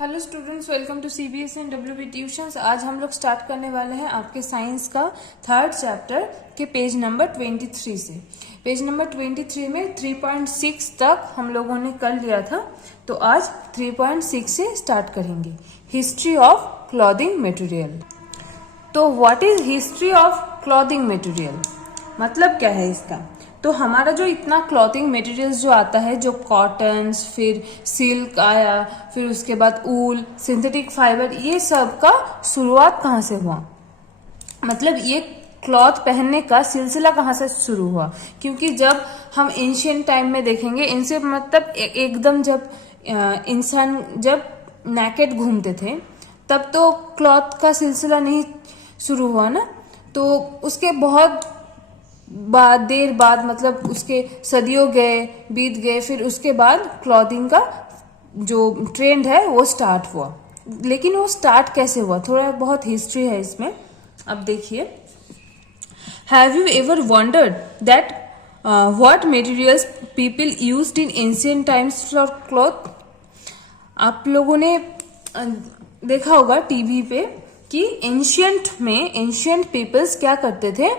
Hello students, welcome to CBSE and WB tuitions. आज हम लोग स्टार्ट करने वाले हैं आपके साइंस का थर्ड चैप्टर के पेज नंबर 23 से। पेज नंबर 23 में 3.6 तक हम लोगों ने कर लिया था, तो आज 3.6 से स्टार्ट करेंगे। History of clothing material. तो what is history of clothing material, मतलब क्या है इसका? तो हमारा जो इतना क्लॉथिंग मटेरियल्स जो आता है, जो कॉटन, फिर सिल्क आया, फिर उसके बाद ऊल, सिंथेटिक फाइबर, ये सब का शुरुआत कहाँ से हुआ? मतलब ये क्लॉथ पहनने का सिलसिला कहाँ से शुरू हुआ? क्योंकि जब हम एंशियंट टाइम में देखेंगे, इनसे मतलब एकदम जब इंसान जब नेकेड घूमते थे, तब तो क्लॉथ का सिलसिला नहीं शुरू हुआ ना। तो उसके बहुत देर बाद, मतलब उसके सदियों बीत गए, फिर उसके बाद क्लॉथिंग का जो ट्रेंड है वो स्टार्ट हुआ। लेकिन वो स्टार्ट कैसे हुआ, थोड़ा बहुत हिस्ट्री है इसमें। अब देखिए, have you ever wondered that what materials people used in ancient times for cloth? आप लोगों ने देखा होगा टीवी पे कि एंशियंट पीपल्स क्या करते थे,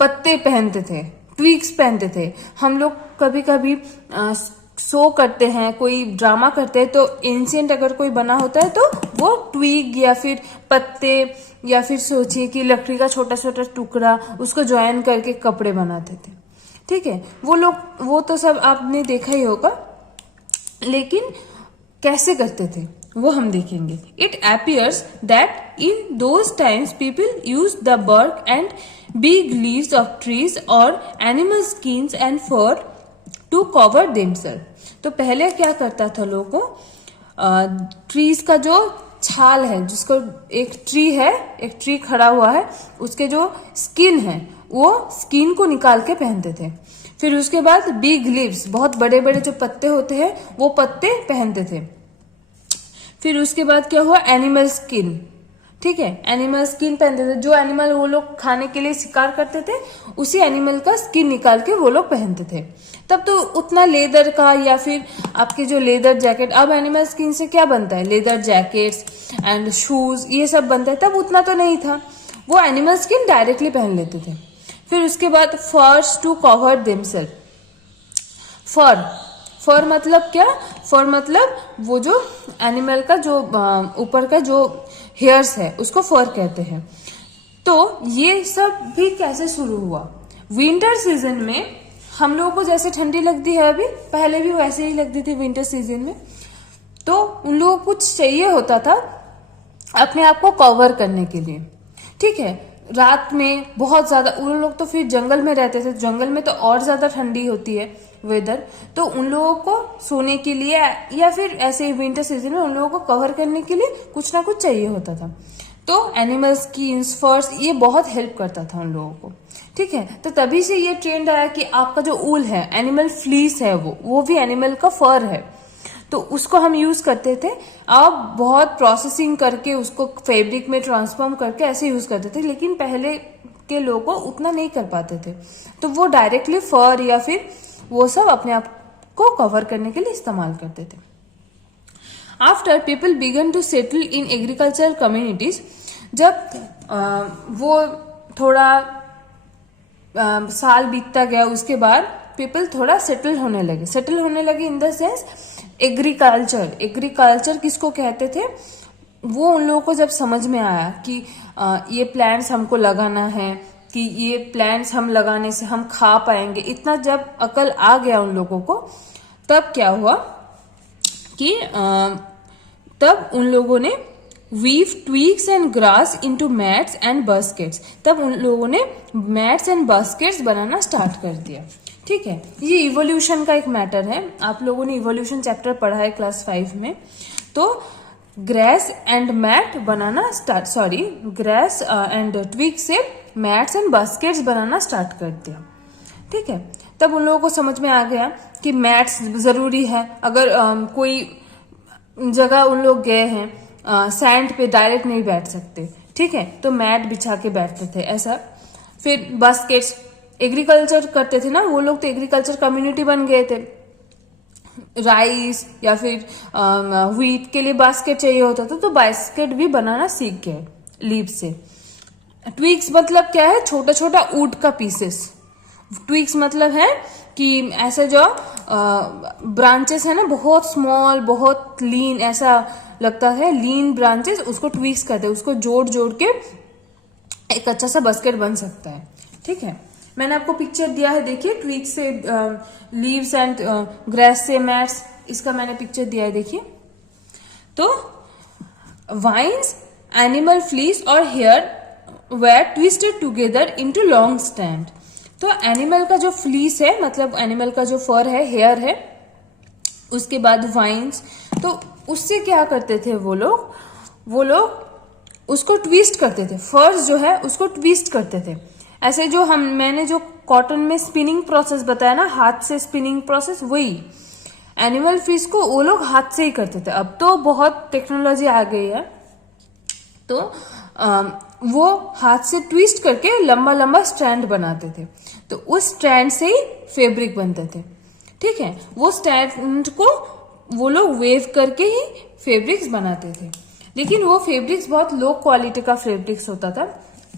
पत्ते पहनते थे, ट्विग्स पहनते थे। हम लोग कभी कभी शो करते हैं, कोई ड्रामा करते हैं, तो एंशियंट अगर कोई बना होता है तो वो ट्विग या फिर पत्ते या फिर सोचिए कि लकड़ी का छोटा छोटा टुकड़ा, उसको ज्वाइन करके कपड़े बनाते थे। ठीक है, वो तो सब आपने देखा ही होगा। लेकिन कैसे करते थे वो हम देखेंगे। It appears that in those times people used the bark and big leaves of trees or animal skins and fur to cover themselves। तो पहले क्या करता था लोगों, ट्रीज का जो छाल है, जिसको एक ट्री खड़ा हुआ है, उसके जो स्किन है, वो स्किन को निकाल के पहनते थे। फिर उसके बाद बिग लीव्स, बहुत बड़े बड़े जो पत्ते होते हैं, वो पत्ते पहनते थे। फिर उसके बाद क्या हुआ, एनिमल स्किन। ठीक है, एनिमल स्किन पहनते थे। जो एनिमल वो लोग खाने के लिए शिकार करते थे, उसी एनिमल का स्किन निकाल के वो लोग पहनते थे। तब तो उतना लेदर का या फिर आपके जो लेदर जैकेट, अब एनिमल स्किन से क्या बनता है, लेदर जैकेट्स एंड शूज, ये सब बनता है। तब उतना तो नहीं था, वो एनिमल स्किन डायरेक्टली पहन लेते थे। फिर उसके बाद फर्स टू कवर देमसेल्फ। फर मतलब क्या? फर मतलब वो जो एनिमल का जो ऊपर का जो हेयर्स है, उसको फर कहते हैं। तो ये सब भी कैसे शुरू हुआ? विंटर सीजन में हम लोगों को जैसे ठंडी लगती है अभी, पहले भी वैसे ही लगती थी विंटर सीजन में। तो उन लोगों को कुछ चाहिए होता था अपने आप को कवर करने के लिए। ठीक है, रात में बहुत ज्यादा, उन लोग तो फिर जंगल में रहते थे, जंगल में तो और ज्यादा ठंडी होती है वेदर। तो उन लोगों को सोने के लिए या फिर ऐसे ही विंटर सीजन में उन लोगों को कवर करने के लिए कुछ ना कुछ चाहिए होता था। तो एनिमल स्किन्स, फर्स, ये बहुत हेल्प करता था उन लोगों को। ठीक है, तो तभी से ये ट्रेंड आया कि आपका जो ऊल है, एनिमल फ्लीस है, वो भी एनिमल का फर है, तो उसको हम यूज करते थे। अब बहुत प्रोसेसिंग करके उसको फैब्रिक में ट्रांसफॉर्म करके ऐसे यूज करते थे। लेकिन पहले के लोग उतना नहीं कर पाते थे, तो वो डायरेक्टली फर या फिर वो सब अपने आप को कवर करने के लिए इस्तेमाल करते थे। After people began to settle in agriculture communities, जब वो थोड़ा साल बीतता गया, उसके बाद पीपल थोड़ा सेटल होने लगे इन द सेंस एग्रीकल्चर किसको कहते थे, वो उन लोगों को जब समझ में आया कि ये प्लांट्स हमको लगाना है, कि ये प्लांट्स हम लगाने से हम खा पाएंगे, इतना जब अकल आ गया उन लोगों को, तब क्या हुआ कि तब उन लोगों ने weave twigs and grass into mats and baskets. तब उन लोगों ने मैट्स एंड बास्केट्स बनाना स्टार्ट कर दिया। ठीक है, ये इवोल्यूशन का एक मैटर है। आप लोगों ने इवोल्यूशन चैप्टर पढ़ा है क्लास 5 में। तो ग्रास एंड ट्विग से मैट्स एंड बास्केट्स बनाना स्टार्ट कर दिया। ठीक है, तब उन लोगों को समझ में आ गया कि मैट्स जरूरी है। अगर कोई जगह उन लोग गए हैं, सैंड पे डायरेक्ट नहीं बैठ सकते, ठीक है, तो मैट बिछा के बैठते थे ऐसा। फिर बास्केट्स, एग्रीकल्चर करते थे ना वो लोग, तो एग्रीकल्चर कम्युनिटी बन गए थे। राइस या फिर व्हीट के लिए बास्केट चाहिए होता था, तो बास्केट भी बनाना सीख गए लीव्स से। ट्विग्स मतलब क्या है, छोटा छोटा वुड का पीसेस। ट्विग्स मतलब है कि ऐसे जो ब्रांचेस है ना, बहुत स्मॉल, बहुत लीन, ऐसा लगता है लीन ब्रांचेस, उसको ट्विग्स कहते हैं। उसको जोड़ जोड़ के एक अच्छा सा बास्केट बन सकता है। ठीक है, मैंने आपको पिक्चर दिया है, देखिए, ट्विग्स से लीव्स एंड ग्रास से मैट्स, इसका मैंने पिक्चर दिया है, देखिए। तो वाइन्स, एनिमल फ्लीस और hair were twisted together into long stand। तो एनिमल का जो फ्लीस है, मतलब एनिमल का जो फर है, हेयर है, उसके बाद वाइन्स, तो उससे क्या करते थे वो लोग उसको ट्विस्ट करते थे। फर्स जो है उसको ट्विस्ट करते थे, ऐसे जो मैंने जो कॉटन में स्पिनिंग प्रोसेस बताया ना, हाथ से स्पिनिंग प्रोसेस, वही एनिमल फ्लीस को वो लोग हाथ से ही करते थे। अब तो बहुत टेक्नोलॉजी आ गई है, तो वो हाथ से ट्विस्ट करके लंबा लंबा स्ट्रैंड बनाते थे, तो उस स्ट्रैंड से ही फैब्रिक बनते थे। ठीक है, वो स्ट्रैंड को वो लोग वेव करके ही फैब्रिक्स बनाते थे, लेकिन वो फैब्रिक्स बहुत लो क्वालिटी का फैब्रिक्स होता था।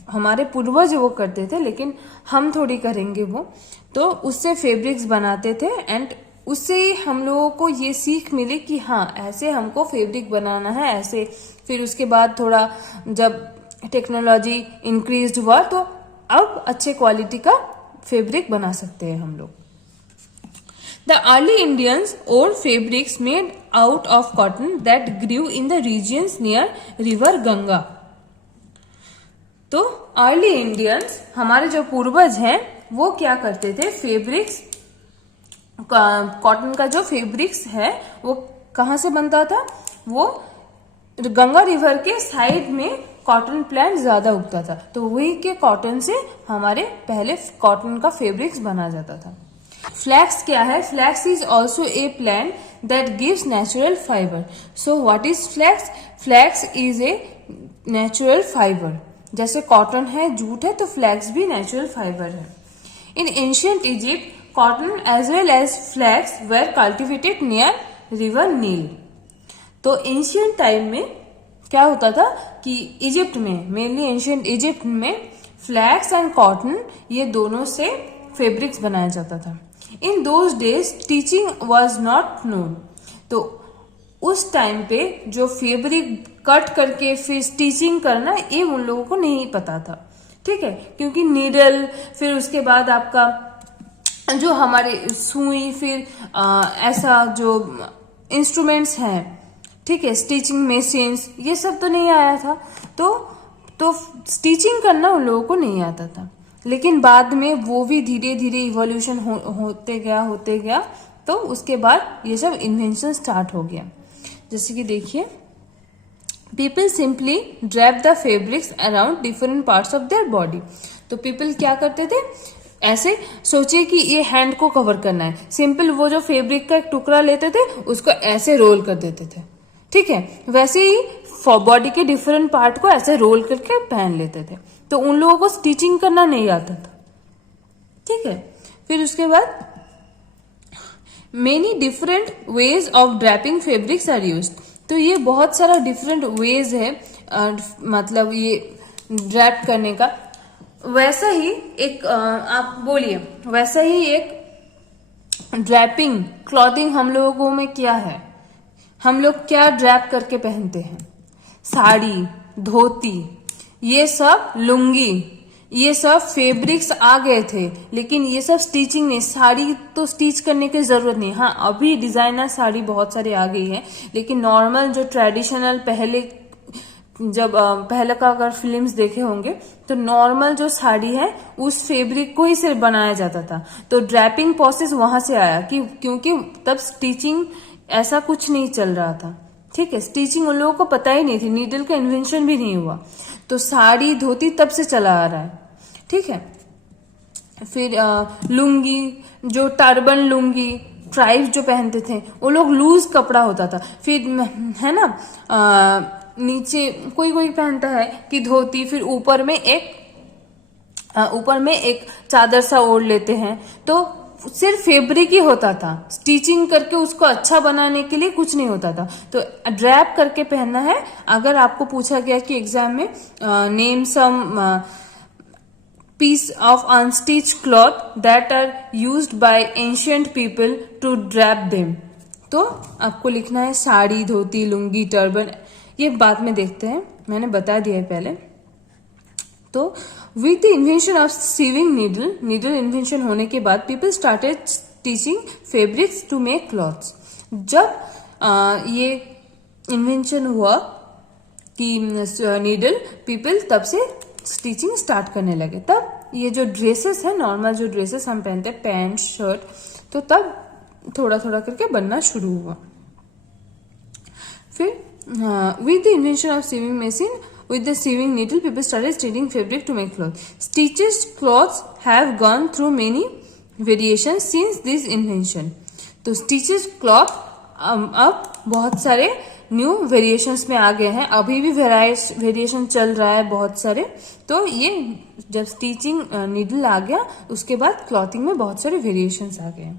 हमारे पूर्वज वो करते थे, लेकिन हम थोड़ी करेंगे वो। तो उससे फैब्रिक्स बनाते थे, एंड उससे हम लोगों को ये सीख मिली कि हाँ, ऐसे हमको फैब्रिक बनाना है, ऐसे। फिर उसके बाद थोड़ा जब टेक्नोलॉजी इंक्रीज हुआ, तो अब अच्छे क्वालिटी का फैब्रिक बना सकते हैं हम लोग। द अर्ली इंडियंस और fabrics made out of cotton that grew in the regions near river Ganga. तो अर्ली इंडियंस, हमारे जो पूर्वज हैं, वो क्या करते थे, फैब्रिक्स, कॉटन का जो फैब्रिक्स है वो कहाँ से बनता था, वो गंगा रिवर के साइड में कॉटन प्लांट ज्यादा उगता था, तो वही के कॉटन से हमारे पहले कॉटन का फैब्रिक्स बना जाता था। फ्लैक्स क्या है, flax is also a plant that gives natural fiber. So what is flax, flax is a natural fiber. जैसे कॉटन है, जूट है, तो फ्लैक्स भी नेचुरल फाइबर है। In ancient Egypt, cotton as well as flax were cultivated near river Nile. तो ancient time में क्या होता था कि इजिप्ट में, मेनली एंशियंट इजिप्ट में, फ्लैक्स एंड कॉटन, ये दोनों से फैब्रिक्स बनाया जाता था। In those days teaching was not known. तो उस टाइम पे जो फैब्रिक कट करके फिर स्टिचिंग करना, ये उन लोगों को नहीं पता था। ठीक है, क्योंकि नीडल, फिर उसके बाद आपका जो हमारे सुई, फिर ऐसा जो इंस्ट्रूमेंट्स हैं, ठीक है, स्टिचिंग मशीन्स, ये सब तो नहीं आया था, तो स्टिचिंग करना उन लोगों को नहीं आता था। लेकिन बाद में वो भी धीरे धीरे इवोल्यूशन होते गया, तो उसके बाद ये सब इन्वेंशन स्टार्ट हो गया। जैसे कि देखिए, people simply drape the fabrics around different parts of their body. तो पीपल क्या करते थे, ऐसे सोचिए कि ये हैंड को कवर करना है, सिंपल वो जो फैब्रिक का एक टुकड़ा लेते थे, उसको ऐसे रोल कर देते थे। ठीक है, वैसे ही बॉडी के डिफरेंट पार्ट को ऐसे रोल करके पहन लेते थे, तो उन लोगों को स्टिचिंग करना नहीं आता था। ठीक है, फिर उसके बाद many different ways of draping fabrics are used. तो ये बहुत सारा डिफरेंट वेज है, मतलब ये ड्रैप करने का। वैसा ही एक आप बोलिए, वैसा ही एक ड्रैपिंग, क्लॉथिंग हम लोगों में क्या है, हम लोग क्या ड्रैप करके पहनते हैं, साड़ी, धोती, ये सब लुंगी, ये सब फैब्रिक्स आ गए थे, लेकिन ये सब स्टिचिंग नहीं। साड़ी तो स्टिच करने की जरूरत नहीं। हाँ, अभी डिजाइनर साड़ी बहुत सारी आ गई है, लेकिन नॉर्मल जो ट्रेडिशनल पहले, जब पहले का अगर फिल्म्स देखे होंगे, तो नॉर्मल जो साड़ी है उस फैब्रिक को ही सिर्फ बनाया जाता था। तो ड्रैपिंग प्रोसेस वहां से आया, कि क्योंकि तब स्टिचिंग ऐसा कुछ नहीं चल रहा था। ठीक है, स्टिचिंग उन लोगों को पता ही नहीं थी, नीडल का इन्वेंशन भी नहीं हुआ, तो साड़ी धोती तब से चला आ रहा है। ठीक है, फिर लुंगी, जो टर्बन लुंगी ट्राइब्स जो पहनते थे, वो लोग लूज कपड़ा होता था। फिर है ना, नीचे कोई कोई पहनता है कि धोती, फिर ऊपर में एक चादर सा ओढ़ लेते हैं। तो सिर्फ फैब्रिक ही होता था, स्टिचिंग करके उसको अच्छा बनाने के लिए कुछ नहीं होता था। तो ड्रैप करके पहनना है। अगर आपको पूछा गया कि एग्जाम में name some piece of unstitched cloth that are used by ancient people to drape them, तो आपको लिखना है साड़ी, धोती, लुंगी, टर्बन। ये बाद में देखते हैं, मैंने बता दिया है पहले। तो with the invention of sewing needle, needle invention होने के बाद people started stitching fabrics to make clothes. जब ये इन्वेंशन हुआ कि नीडल, पीपल तब से स्टिचिंग स्टार्ट करने लगे। तब ये जो ड्रेसेस है, नॉर्मल जो ड्रेसेस हम पहनते हैं, पैंट, शर्ट, तो तब थोड़ा थोड़ा करके बनना शुरू हुआ। फिर with the invention of sewing machine, with the sewing needle, people started stitching fabric to make clothes. Stitched cloths have gone through many variations since this invention. तो stitched cloth अब बहुत सारे न्यू वेरिएशंस में आ गए हैं। अभी भी variation चल रहा है बहुत सारे। तो ये जब स्टिचिंग नीडल आ गया उसके बाद क्लॉथिंग में बहुत सारे वेरिएशंस आ गए।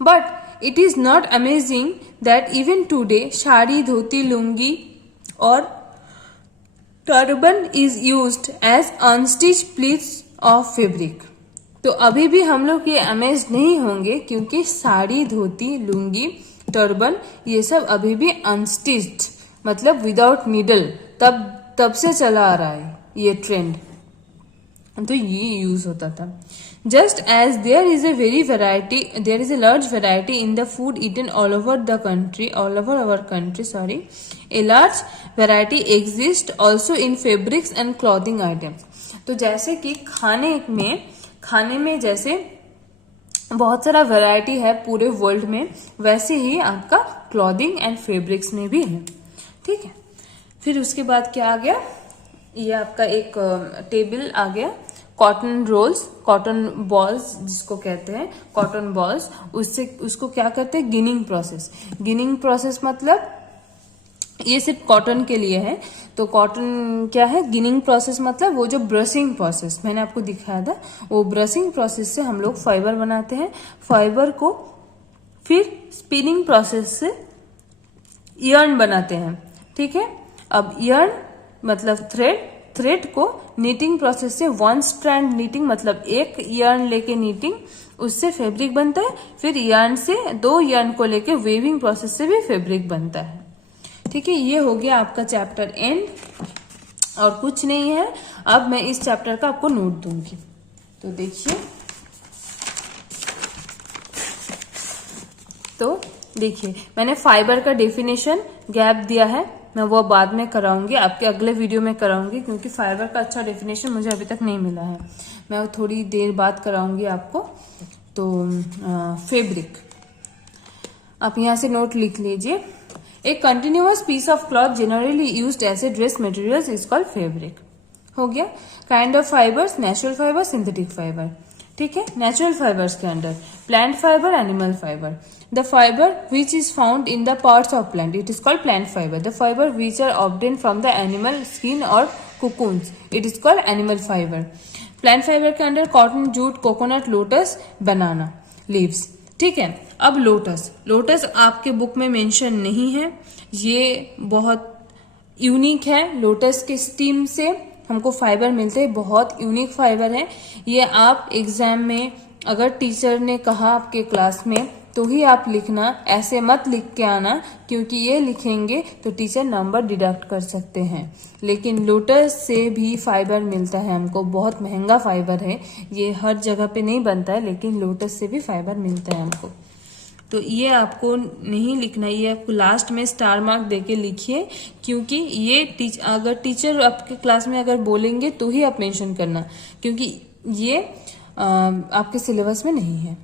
But it is not amazing that even today sari, dhoti, lungi और turban is used as unstitch pleats of fabric. तो अभी भी हम लोग ये अमेज नहीं होंगे क्योंकि साड़ी, धोती, लुंगी, टर्बन ये सब अभी भी अनस्टिच्ड, मतलब विदाउट नीडल, तब से चला आ रहा है ये ट्रेंड। तो ये यूज होता था। Just as there is a large variety in the food eaten all over our country, a large variety exists also in fabrics and clothing items. तो जैसे कि खाने में जैसे बहुत सारा वैरायटी है पूरे वर्ल्ड में, वैसे ही आपका क्लॉथिंग एंड फैब्रिक्स में भी है। ठीक है, फिर उसके बाद क्या आ गया, ये आपका एक टेबल आ गया, कॉटन रोल्स, कॉटन बॉल्स जिसको कहते हैं, कॉटन बॉल्स, उसको क्या करते हैं, गिनिंग प्रोसेस मतलब ये सिर्फ कॉटन के लिए है। तो कॉटन क्या है, गिनिंग प्रोसेस मतलब वो जो ब्रशिंग प्रोसेस मैंने आपको दिखाया था, वो ब्रशिंग प्रोसेस से हम लोग फाइबर बनाते हैं। फाइबर को फिर स्पिनिंग प्रोसेस से यर्न बनाते हैं। ठीक है, अब यर्न मतलब थ्रेड को नीटिंग प्रोसेस से वन स्ट्रैंड नीटिंग मतलब एक यर्न लेके नीटिंग, उससे फैब्रिक बनता है। फिर यर्न से 2 यर्न को लेके वेविंग प्रोसेस से भी फैब्रिक बनता है। ठीक है, ये हो गया आपका चैप्टर एंड, और कुछ नहीं है। अब मैं इस चैप्टर का आपको नोट दूंगी, तो देखिए। तो देखिए, मैंने फाइबर का डेफिनेशन गैप दिया है, मैं वो बाद में कराऊंगी, आपके अगले वीडियो में कराऊंगी, क्योंकि फाइबर का अच्छा डेफिनेशन मुझे अभी तक नहीं मिला है। मैं थोड़ी देर बाद कराऊंगी आपको। तो फैब्रिक, आप यहां से नोट लिख लीजिए। A continuous piece of cloth generally used as a dress materials is called fabric। हो गया। Kind of fibers, natural fiber, synthetic fiber. ठीक है, नेचुरल फाइबर्स के अंदर plant fiber, animal fiber. The fiber which is found in the parts of plant, it is called plant fiber. The fiber which are obtain from the animal skin और cocoons, it is called animal fiber. Plant fiber के अंदर cotton, jute, coconut, lotus, banana leaves. ठीक है, अब lotus आपके book में mention नहीं है, ये बहुत यूनिक है। लोटस के स्टीम से हमको फाइबर मिलते हैं, बहुत यूनिक फाइबर है ये। आप एग्जाम में अगर टीचर ने कहा आपके क्लास में तो ही आप लिखना, ऐसे मत लिख के आना, क्योंकि ये लिखेंगे तो टीचर नंबर डिडक्ट कर सकते हैं। लेकिन लोटस से भी फाइबर मिलता है हमको, बहुत महंगा फाइबर है ये, हर जगह पे नहीं बनता है, लेकिन लोटस से भी फाइबर मिलता है हमको। तो ये आपको नहीं लिखना, ये आपको लास्ट में स्टार मार्क देके लिखिए, क्योंकि ये अगर टीचर आपके क्लास में अगर बोलेंगे तो ही आप मेंशन करना, क्योंकि ये आपके सिलेबस में नहीं है।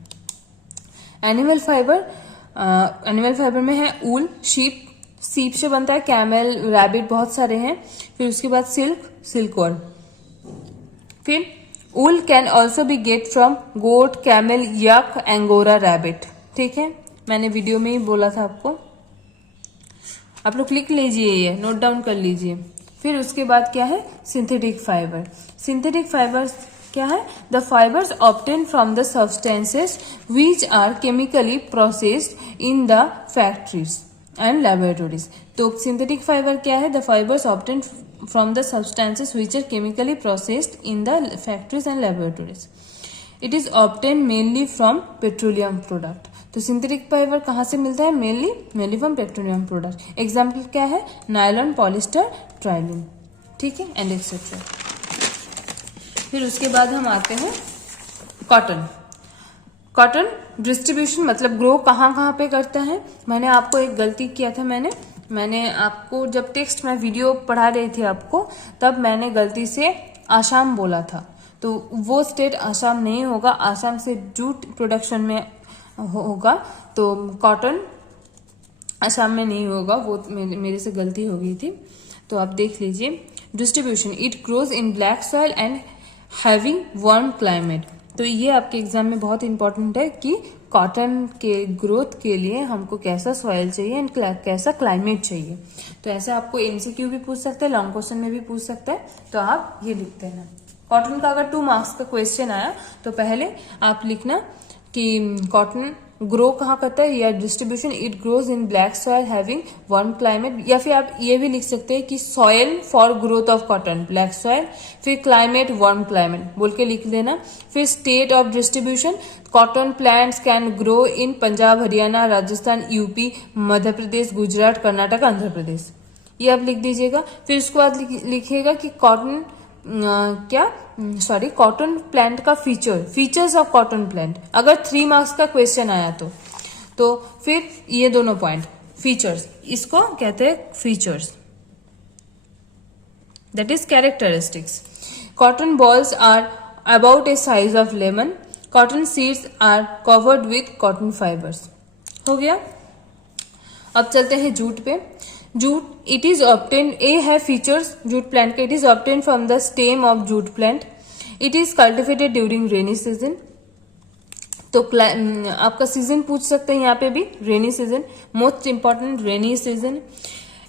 एनिमल फाइबर में है ऊल, सीप से बनता है, कैमल, रैबिट, बहुत सारे हैं। फिर उसके बाद सिल्क वर्म। फिर wool can also be get from goat, camel, yak, angora rabbit. ठीक है, मैंने वीडियो में ही बोला था आपको, आप लोग लिख लीजिए, ये नोट डाउन कर लीजिए। फिर उसके बाद क्या है, सिंथेटिक फाइबर। सिंथेटिक फाइबर क्या है? The fibres obtain from the substances which are chemically processed in the factories and laboratories. तो सिंथेटिक फाइबर क्या है? The fibres obtain from the substances which are chemically processed in the factories and laboratories. It is obtain mainly from petroleum product. तो synthetic fibre कहाँ से मिलता है? Mainly from petroleum product. Example क्या है? Nylon, polyester, ट्राइलिन, ठीक है, and etcetera. फिर उसके बाद हम आते हैं कॉटन। कॉटन डिस्ट्रीब्यूशन मतलब ग्रो कहाँ कहाँ पे करता है? मैंने आपको एक गलती किया था, मैंने आपको जब टेक्स्ट में वीडियो पढ़ा रही थी आपको, तब मैंने गलती से आसाम बोला था। तो वो स्टेट आसाम नहीं होगा, आसाम से जूट प्रोडक्शन में होगा, तो कॉटन आसाम में नहीं होगा, वो मेरे से गलती हो गई थी। तो आप देख लीजिए distribution, it grows in black soil and having warm climate. तो ये आपके एग्जाम में बहुत इंपॉर्टेंट है कि कॉटन के ग्रोथ के लिए हमको कैसा सॉइल चाहिए एंड कैसा क्लाइमेट चाहिए। तो ऐसा आपको एमसीक्यू भी पूछ सकता है, लॉन्ग क्वेश्चन में भी पूछ सकता है, तो आप ये लिखते हैं ना। कॉटन का अगर 2 मार्क्स का क्वेश्चन आया तो पहले आप लिखना कि कॉटन ग्रो कहाँ करता है, या distribution, it grows in black soil having warm climate, या फिर आप ये भी लिख सकते हैं कि soil for growth of cotton black soil, फिर क्लाइमेट वार्म क्लाइमेट बोल के लिख देना। फिर state of distribution, cotton plants can grow in Punjab, Haryana, Rajasthan, UP, Madhya Pradesh, Gujarat, Karnataka, Andhra Pradesh, ये आप लिख दीजिएगा। फिर उसके बाद लिखिएगा कि कॉटन कॉटन प्लांट का फीचर्स ऑफ कॉटन प्लांट, अगर 3 मार्क्स का क्वेश्चन आया तो फिर ये दोनों पॉइंट फीचर्स, इसको कहते हैं features, that is characteristics. Cotton balls are about a size of lemon, cotton seeds are covered with cotton fibres. हो गया। अब चलते हैं जूट पे। Jute, it is obtain, a है फीचर्स जूट प्लांट के, it is obtain from the stem of jute plant, it is cultivated during rainy season. तो आपका सीजन पूछ सकते हैं यहाँ पे भी, rainy season, most important rainy season.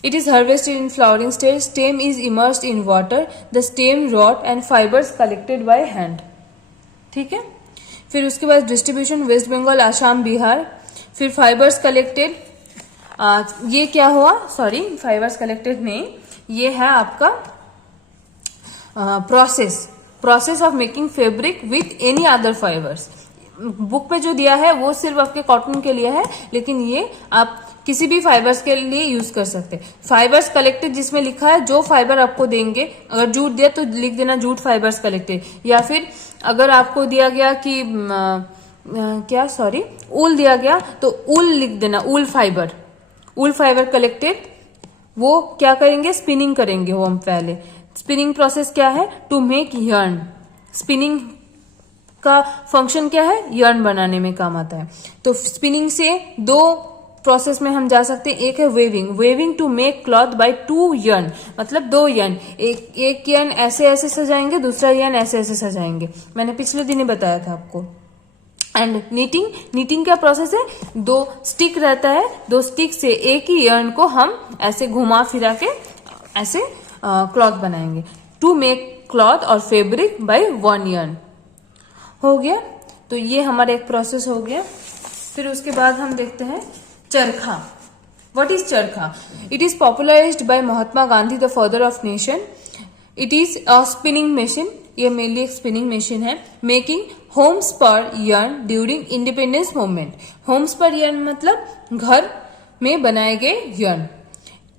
It is harvested in flowering stage, stem is immersed in water, the stem rot and fibres collected by hand, ठीक है। फिर उसके बाद डिस्ट्रीब्यूशन, वेस्ट बंगाल, आसाम, बिहार। फिर फाइबर्स कलेक्टेड, ये क्या हुआ, फाइबर्स कलेक्टेड नहीं, ये है आपका process of making fabric with any other fibres. Book पे जो दिया है वो सिर्फ आपके कॉटन के लिए है, लेकिन ये आप किसी भी फाइबर्स के लिए यूज कर सकते हैं। फाइबर्स कलेक्टेड जिसमें लिखा है, जो फाइबर आपको देंगे, अगर जूट दिया तो लिख देना जूट फाइबर्स कलेक्टेड, या फिर अगर आपको दिया गया कि ऊल दिया गया तो ऊल लिख देना, ऊल फाइबर कलेक्टेड। वो क्या करेंगे, स्पिनिंग करेंगे वो हम पहले। स्पिनिंग प्रोसेस क्या है, टू मेक यर्न। स्पिनिंग का फंक्शन क्या है, यर्न बनाने में काम आता है। तो स्पिनिंग से 2 प्रोसेस में हम जा सकते हैं। एक है weaving to make cloth by 2 yarn, मतलब 2 यर्न, एक यर्न ऐसे ऐसे सजाएंगे, दूसरा यर्न ऐसे ऐसे सजाएंगे, मैंने पिछले दिन ही बताया था आपको। एंड नीटिंग क्या प्रोसेस है, 2 स्टिक रहता है, 2 स्टिक से एक ही यर्न को हम ऐसे घुमा फिरा के ऐसे क्लॉथ बनाएंगे। टू मेक क्लॉथ और फैब्रिक बाय 1 यर्न। हो गया। तो ये हमारा एक प्रोसेस हो गया। फिर उसके बाद हम देखते हैं चरखा। What is charkha? It is popularised by Mahatma Gandhi, the father of nation. It is a spinning machine, ये मेनली एक स्पिनिंग मशीन है। मेकिंग होम्स पर yarn during independence movement. Homes पर यर्न मतलब घर में बनाए गए yarn.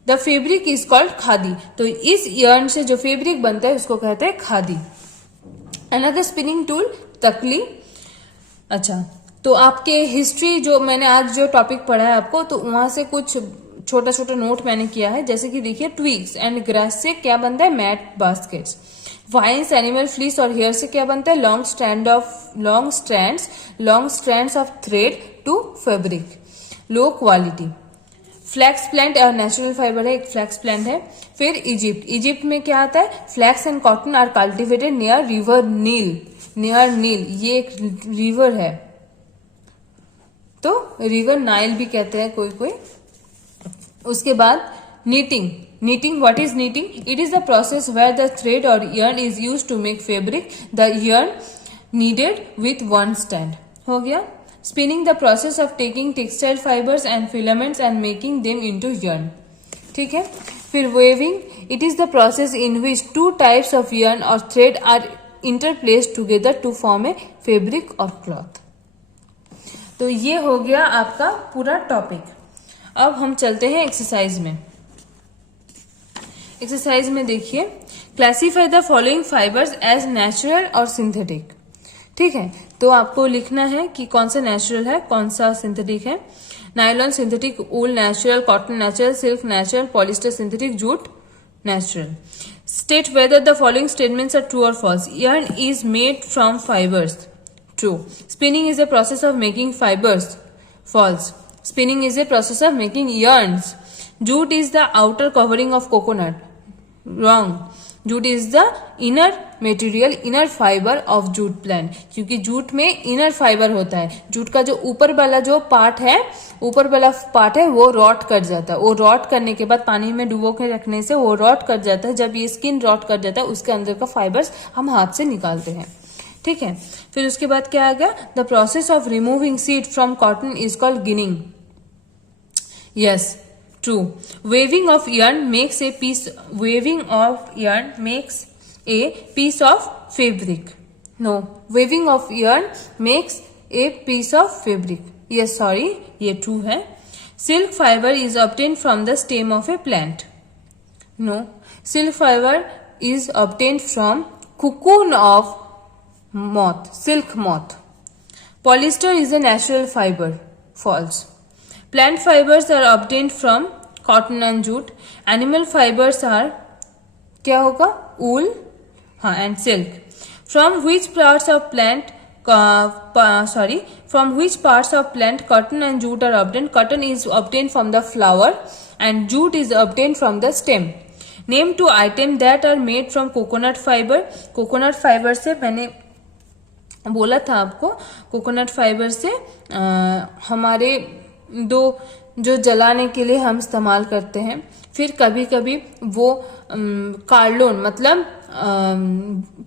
The fabric is called khadi, तो इस यर्न से जो फैब्रिक बनता है उसको कहते हैं खादी। अनदर स्पिनिंग टूल, तकली। अच्छा, तो आपके हिस्ट्री जो मैंने आज जो टॉपिक पढ़ा है आपको, तो वहां से कुछ छोटा छोटा नोट मैंने किया है। जैसे कि देखिए, ट्विग्स एंड ग्रास से क्या बनता है, mat baskets. Vines, animal fleece और हेयर से क्या बनता है, long strands of thread to fabric. Low quality. Flax plant और नेचुरल फाइबर है, एक फ्लैक्स प्लांट है। फिर इजिप्ट में क्या आता है, flax and cotton are cultivated near river Nile. ये एक रिवर है, तो रिवर नाइल भी कहते हैं कोई। उसके बाद Knitting, what is knitting? It is the process where the thread or yarn is used to make fabric. The yarn kneaded with one strand. हो गया. Spinning, the process of taking textile fibers and filaments and making them into yarn. ठीक है. फिर weaving, it is the process in which two types of yarn or thread are interplaced together to form a fabric or cloth. तो ये हो गया आपका पूरा topic. अब हम चलते हैं एक्सरसाइज में. एक्सरसाइज में देखिए, classify the following fibres as natural और सिंथेटिक. ठीक है, तो आपको लिखना है कि कौन सा नेचुरल है, कौन सा सिंथेटिक है. Nylon synthetic, wool natural, cotton natural, silk natural, polyester synthetic, jute natural. State whether the following statements are true और false. yarn is made from fibers. True. Spinning is a process of making fibers. False. Spinning is a process of making yarns. jute is the outer covering of coconut. Wrong. jute is the inner material, inner fiber of jute plant. क्योंकि jute में inner fibre होता है. Jute का जो ऊपर वाला जो part है, ऊपर वाला पार्ट है वो रॉट कर जाता है. वो रॉट करने के बाद पानी में डुबो के रखने से वो रॉट कर जाता है. जब ये स्किन रॉट कर जाता है, उसके अंदर का फाइबर्स हम हाथ से निकालते हैं. ठीक है. फिर उसके बाद क्या आ गया, the process of removing seed from cotton is called ginning. Yes, true. Weaving of yarn makes a piece of fabric. No, weaving of yarn makes a piece of fabric. Yes, sorry, ये true है. Silk fiber is obtained from the stem of a plant. No, silk fiber is obtained from cocoon of moth, silk moth. Polyester is a natural fiber. False. Plant fibers are obtained from cotton and jute. Animal fibers are क्या होगा, wool, हाँ, and silk. From which parts of plant cotton and jute are obtained? Cotton is obtained from the flower and jute is obtained from the stem. Name two items that are made from coconut fiber. Coconut fiber से मैंने बोला था आपको, coconut fibre से हमारे दो जो जलाने के लिए हम इस्तेमाल करते हैं. फिर कभी कभी वो कार्लोन मतलब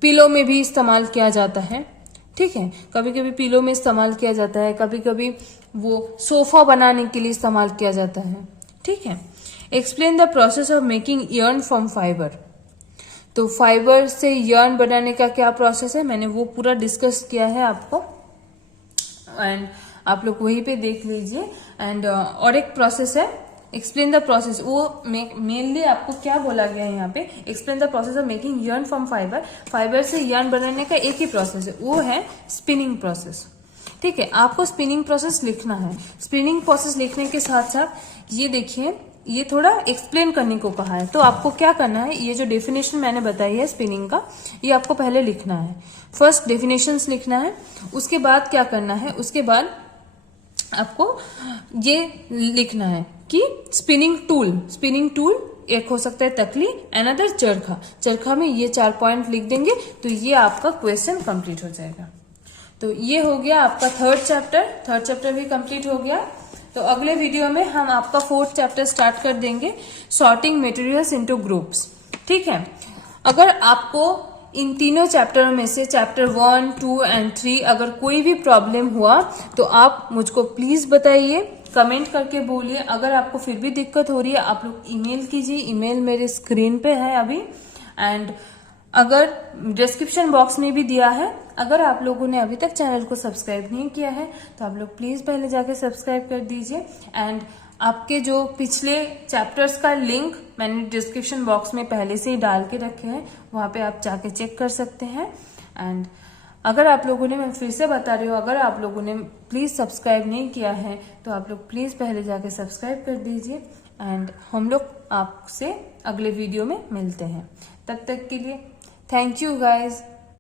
पिलो में भी इस्तेमाल किया जाता है. ठीक है, कभी कभी पिलो में इस्तेमाल किया जाता है, कभी कभी वो सोफा बनाने के लिए इस्तेमाल किया जाता है. ठीक है. Explain the process of making yarn from fibre. तो फाइबर से yarn बनाने का क्या प्रोसेस है, मैंने वो पूरा डिस्कस किया है आपको, एंड आप लोग वहीं पे देख लीजिए. एंड और एक प्रोसेस है, एक्सप्लेन द प्रोसेस. वो मेनली आपको क्या बोला गया है यहाँ पे, explain the process of making yarn from fibre. Fibre से yarn बनाने का एक ही प्रोसेस है, वो है स्पिनिंग प्रोसेस. ठीक है, आपको स्पिनिंग प्रोसेस लिखना है. स्पिनिंग प्रोसेस लिखने के साथ साथ ये देखिए, ये थोड़ा एक्सप्लेन करने को कहा है. तो आपको क्या करना है, ये जो डेफिनेशन मैंने बताई है स्पिनिंग का, ये आपको पहले लिखना है. फर्स्ट डेफिनेशंस लिखना है. उसके बाद क्या करना है, उसके बाद आपको ये लिखना है कि स्पिनिंग टूल एक हो सकता है तकली, अनदर चरखा. चरखा में ये 4 पॉइंट लिख देंगे तो ये आपका क्वेश्चन कंप्लीट हो जाएगा. तो ये हो गया आपका थर्ड चैप्टर भी कंप्लीट हो गया. तो अगले वीडियो में हम आपका 4th चैप्टर स्टार्ट कर देंगे, सॉर्टिंग मटेरियल्स इनटू ग्रुप्स. ठीक है. अगर आपको इन तीनों चैप्टरों में से चैप्टर 1, 2 एंड 3 अगर कोई भी प्रॉब्लम हुआ तो आप मुझको प्लीज बताइए, कमेंट करके बोलिए. अगर आपको फिर भी दिक्कत हो रही है, आप लोग ईमेल कीजिए. ईमेल मेरे स्क्रीन पे है अभी, एंड अगर डिस्क्रिप्शन बॉक्स में भी दिया है. अगर आप लोगों ने अभी तक चैनल को सब्सक्राइब नहीं किया है तो आप लोग प्लीज पहले जाके सब्सक्राइब कर दीजिए. एंड आपके जो पिछले चैप्टर्स का लिंक मैंने डिस्क्रिप्शन बॉक्स में पहले से ही डाल के रखे हैं, वहां पे आप जाके चेक कर सकते हैं. एंड अगर आप लोगों ने, मैं फिर से बता रही हूँ, अगर आप लोगों ने प्लीज सब्सक्राइब नहीं किया है तो आप लोग प्लीज पहले जाके सब्सक्राइब कर दीजिए. एंड हम लोग आपसे अगले वीडियो में मिलते हैं. तब तक के लिए थैंक यू गाइज.